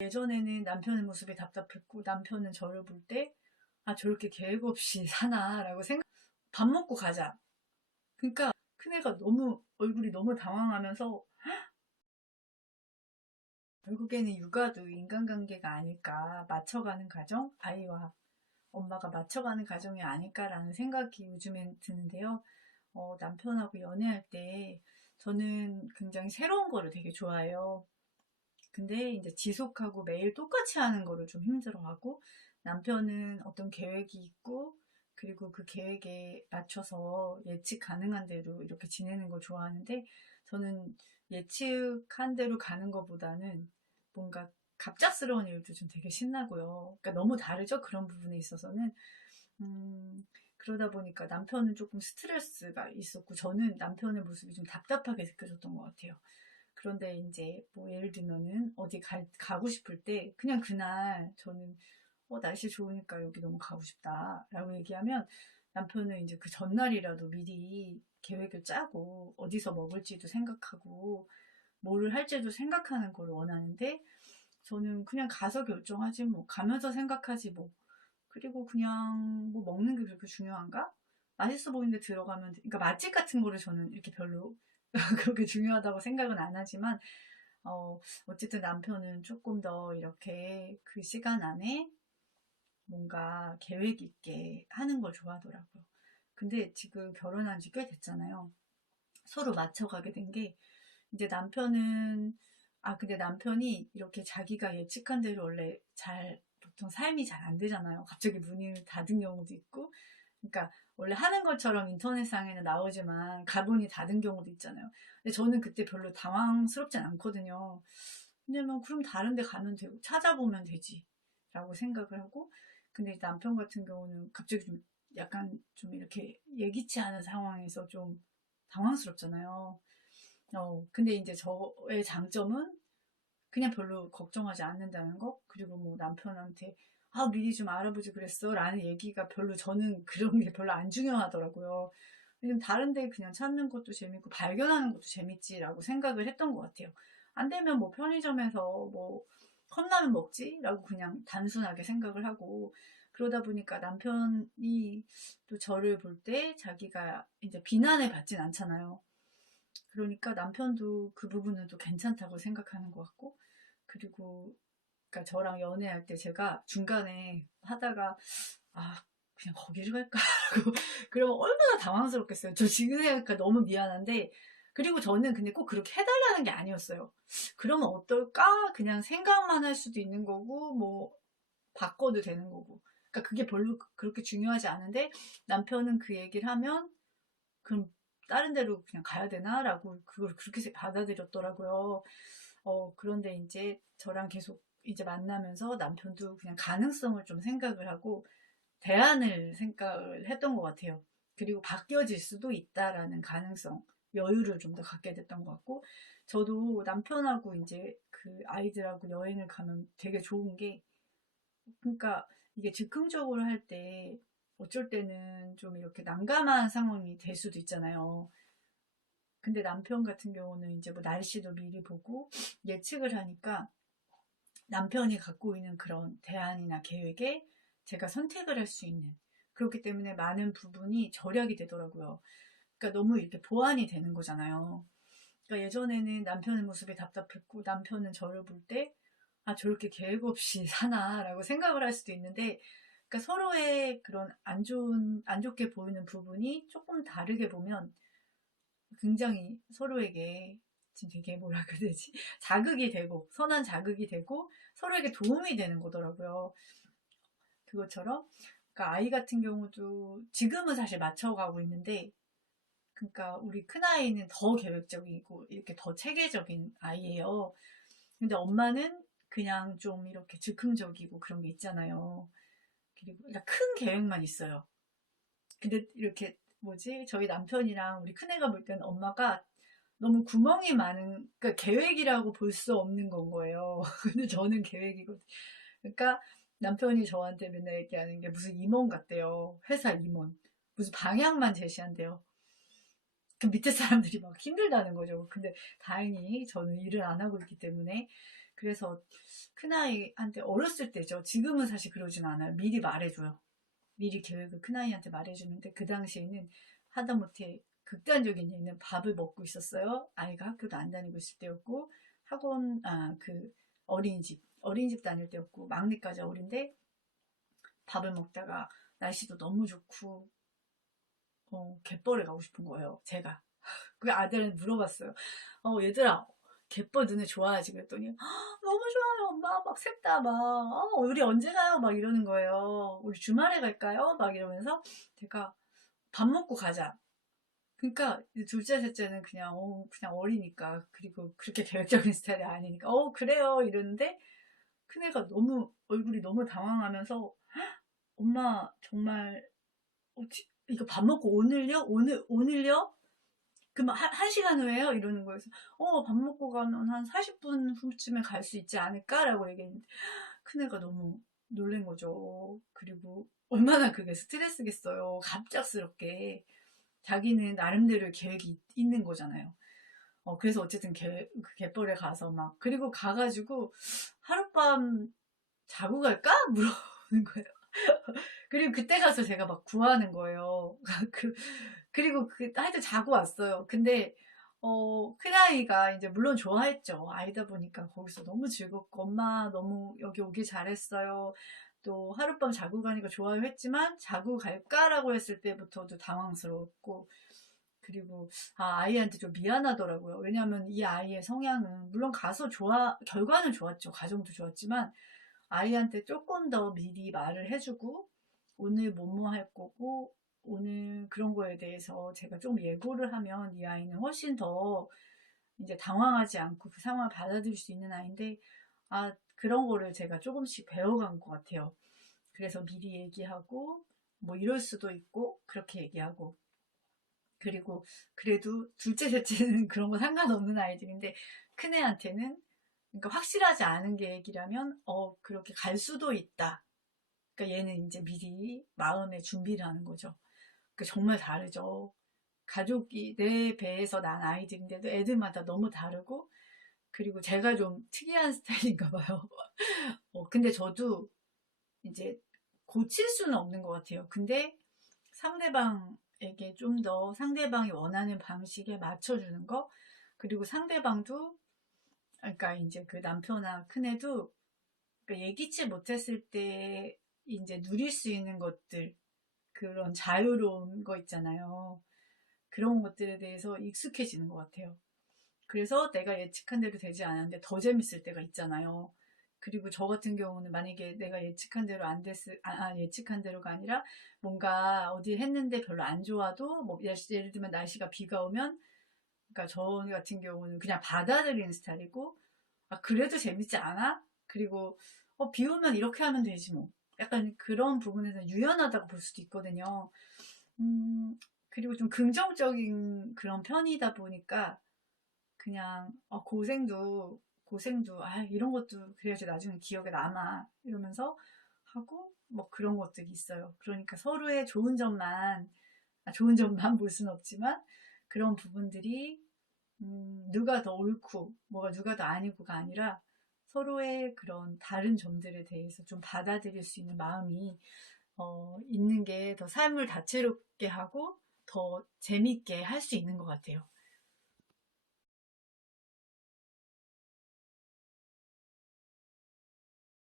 예전에는 남편의 모습이 답답했고 남편은 저를 볼 때 아 저렇게 계획 없이 사나 라고 생각. 밥 먹고 가자. 그러니까 큰애가 너무 얼굴이 너무 당황하면서 결국에는 육아도 인간관계가 아닐까, 맞춰가는 가정, 아이와 엄마가 맞춰가는 가정이 아닐까라는 생각이 요즘엔 드는데요. 남편하고 연애할 때 저는 굉장히 새로운 거를 되게 좋아해요. 근데 이제 지속하고 매일 똑같이 하는 거를 좀 힘들어하고, 남편은 어떤 계획이 있고 그리고 그 계획에 맞춰서 예측 가능한 대로 이렇게 지내는 걸 좋아하는데, 저는 예측한 대로 가는 것보다는 뭔가 갑작스러운 일도 좀 되게 신나고요. 그러니까 너무 다르죠, 그런 부분에 있어서는. 그러다 보니까 남편은 조금 스트레스가 있었고 저는 남편의 모습이 좀 답답하게 느껴졌던 것 같아요. 그런데 이제 뭐 예를 들면은 어디 가고 싶을 때 그냥 그날 저는 날씨 좋으니까 여기 너무 가고 싶다 라고 얘기하면, 남편은 이제 그 전날이라도 미리 계획을 짜고 어디서 먹을지도 생각하고 뭐를 할지도 생각하는 걸 원하는데, 저는 그냥 가서 결정하지 뭐, 가면서 생각하지 뭐, 그리고 그냥 뭐 먹는 게 그렇게 중요한가? 맛있어 보이는데 들어가면 그러니까 맛집 같은 거를 저는 이렇게 별로 그렇게 중요하다고 생각은 안 하지만, 어쨌든 남편은 조금 더 이렇게 그 시간 안에 뭔가 계획 있게 하는 걸 좋아하더라고요. 근데 지금 결혼한 지 꽤 됐잖아요. 서로 맞춰가게 된 게, 이제 남편은, 근데 남편이 이렇게 자기가 예측한 대로 원래 보통 삶이 잘 안 되잖아요. 갑자기 문을 닫은 경우도 있고. 그러니까 원래 하는 것처럼 인터넷상에는 나오지만 가문이 닫은 경우도 있잖아요. 근데 저는 그때 별로 당황스럽진 않거든요. 왜냐면 그럼 다른 데 가면 되고 찾아보면 되지 라고 생각을 하고. 근데 남편 같은 경우는 갑자기 좀 약간 좀 이렇게 예기치 않은 상황에서 좀 당황스럽잖아요. 근데 이제 저의 장점은 그냥 별로 걱정하지 않는다는 거? 그리고 뭐 남편한테 미리 좀 알아보지 그랬어 라는 얘기가 별로, 저는 그런 게 별로 안 중요하더라고요. 왜냐면 다른 데 그냥 찾는 것도 재밌고 발견하는 것도 재밌지라고 생각을 했던 것 같아요. 안 되면 뭐 편의점에서 뭐 컵라면 먹지? 라고 그냥 단순하게 생각을 하고, 그러다 보니까 남편이 또 저를 볼 때 자기가 이제 비난을 받진 않잖아요. 그러니까 남편도 그 부분은 또 괜찮다고 생각하는 것 같고, 그리고 그러니까 저랑 연애할 때 제가 중간에 하다가 그냥 거기를 갈까 하고 그러면 얼마나 당황스럽겠어요. 저 지금 생각하니까 너무 미안한데, 그리고 저는 근데 꼭 그렇게 해달라는 게 아니었어요. 그러면 어떨까? 그냥 생각만 할 수도 있는 거고 뭐 바꿔도 되는 거고. 그러니까 그게 별로 그렇게 중요하지 않은데, 남편은 그 얘기를 하면 그럼 다른 데로 그냥 가야 되나라고 그걸 그렇게 받아들였더라고요. 그런데 이제 저랑 계속 이제 만나면서 남편도 그냥 가능성을 좀 생각을 하고 대안을 생각을 했던 것 같아요. 그리고 바뀌어질 수도 있다라는 가능성, 여유를 좀 더 갖게 됐던 것 같고, 저도 남편하고 이제 그 아이들하고 여행을 가면 되게 좋은 게, 그러니까 이게 즉흥적으로 할 때 어쩔 때는 좀 이렇게 난감한 상황이 될 수도 있잖아요. 근데 남편 같은 경우는 이제 뭐 날씨도 미리 보고 예측을 하니까 남편이 갖고 있는 그런 대안이나 계획에 제가 선택을 할 수 있는, 그렇기 때문에 많은 부분이 절약이 되더라고요. 그러니까 너무 이렇게 보완이 되는 거잖아요. 그러니까 예전에는 남편의 모습이 답답했고 남편은 저를 볼 때 아 저렇게 계획 없이 사나라고 생각을 할 수도 있는데, 그러니까 서로의 그런 안 좋게 보이는 부분이 조금 다르게 보면 굉장히 서로에게 지금 되게 뭐라 그래야 되지? 자극이 되고 선한 자극이 되고 서로에게 도움이 되는 거더라고요. 그것처럼 그러니까 아이 같은 경우도 지금은 사실 맞춰가고 있는데, 그러니까 우리 큰아이는 더 계획적이고 이렇게 더 체계적인 아이예요. 근데 엄마는 그냥 좀 이렇게 즉흥적이고 그런 게 있잖아요. 그리고 그러니까 큰 계획만 있어요. 근데 이렇게 뭐지? 저희 남편이랑 우리 큰애가 볼 때는 엄마가 너무 구멍이 많은, 그러니까 계획이라고 볼 수 없는 건 거예요. 근데 저는 계획이거든요. 그러니까 남편이 저한테 맨날 얘기하는 게 무슨 임원 같대요. 회사 임원. 무슨 방향만 제시한대요. 그 밑에 사람들이 막 힘들다는 거죠. 근데 다행히 저는 일을 안 하고 있기 때문에 그래서 큰아이한테 어렸을 때죠. 지금은 사실 그러진 않아요. 미리 말해줘요. 미리 계획을 큰아이한테 말해주는데 그 당시에는 하다못해 극단적인 예는 밥을 먹고 있었어요. 아이가 학교도 안 다니고 있을 때였고 학원 그 어린이집 다닐 때였고 막내까지 어린데 밥을 먹다가 날씨도 너무 좋고 갯벌에 가고 싶은 거예요. 제가 그 아들한테 물어봤어요. 얘들아 갯벌 너네 좋아하지? 그랬더니 너무 좋아요 엄마 막 셋다 막 우리 언제 가요? 막 이러는 거예요. 우리 주말에 갈까요? 막 이러면서 제가 밥 먹고 가자. 그러니까 둘째 셋째는 그냥 어리니까 그리고 그렇게 계획적인 스타일이 아니니까 그래요 이러는데 큰애가 너무 얼굴이 너무 당황하면서 엄마 정말 이거 밥 먹고 오늘요? 오늘요? 그럼 한 시간 후에요? 이러는 거예요. 그래서 밥 먹고 가면 한 40분 후쯤에 갈 수 있지 않을까라고 얘기했는데 큰애가 너무 놀란 거죠. 그리고 얼마나 그게 스트레스겠어요. 갑작스럽게 자기는 나름대로의 계획이 있는 거잖아요. 그래서 어쨌든 그 갯벌에 가서 막 그리고 가가지고 하룻밤 자고 갈까? 물어보는 거예요. 그리고 그때 가서 제가 막 구하는 거예요. 그리고 하여튼 자고 왔어요. 근데 큰아이가 이제 물론 좋아했죠. 아이다 보니까 거기서 너무 즐겁고 엄마 너무 여기 오길 잘했어요. 또 하룻밤 자고 가니까 좋아요 했지만 자고 갈까라고 했을 때부터도 당황스러웠고 그리고 아이한테 좀 미안하더라고요. 왜냐하면 이 아이의 성향은 물론 가서 결과는 좋았죠. 가정도 좋았지만 아이한테 조금 더 미리 말을 해주고 오늘 뭐뭐 할 거고 오늘 그런 거에 대해서 제가 좀 예고를 하면 이 아이는 훨씬 더 이제 당황하지 않고 그 상황을 받아들일 수 있는 아이인데 그런 거를 제가 조금씩 배워간 것 같아요. 그래서 미리 얘기하고 뭐 이럴 수도 있고 그렇게 얘기하고 그리고 그래도 둘째 셋째는 그런 거 상관없는 아이들인데 큰애한테는 그러니까 확실하지 않은 계획이라면 그렇게 갈 수도 있다. 그러니까 얘는 이제 미리 마음의 준비를 하는 거죠. 그러니까 정말 다르죠. 가족이 내 배에서 난 아이들인데도 애들마다 너무 다르고 그리고 제가 좀 특이한 스타일인가 봐요. 근데 저도 이제 고칠 수는 없는 것 같아요. 근데 상대방에게 좀 더 상대방이 원하는 방식에 맞춰주는 거 그리고 상대방도 그러니까 이제 그 남편이나 큰애도 그러니까 예기치 못했을 때 이제 누릴 수 있는 것들 그런 자유로운 거 있잖아요. 그런 것들에 대해서 익숙해지는 것 같아요. 그래서 내가 예측한 대로 되지 않았는데 더 재밌을 때가 있잖아요. 그리고 저 같은 경우는 만약에 내가 예측한 대로 안 예측한 대로가 아니라 뭔가 어디 했는데 별로 안 좋아도 뭐 예를 들면 날씨가 비가 오면 그러니까 저 같은 경우는 그냥 받아들이는 스타일이고 그래도 재밌지 않아? 그리고 비 오면 이렇게 하면 되지 뭐. 약간 그런 부분에서 유연하다고 볼 수도 있거든요. 그리고 좀 긍정적인 그런 편이다 보니까 그냥 고생도 이런 것도 그래야지 나중에 기억에 남아 이러면서 하고 뭐 그런 것들이 있어요. 그러니까 서로의 좋은 점만 볼 수는 없지만 그런 부분들이 누가 더 옳고 뭐가 누가 더 아니고가 아니라 서로의 그런 다른 점들에 대해서 좀 받아들일 수 있는 마음이 있는 게 더 삶을 다채롭게 하고 더 재밌게 할 수 있는 것 같아요.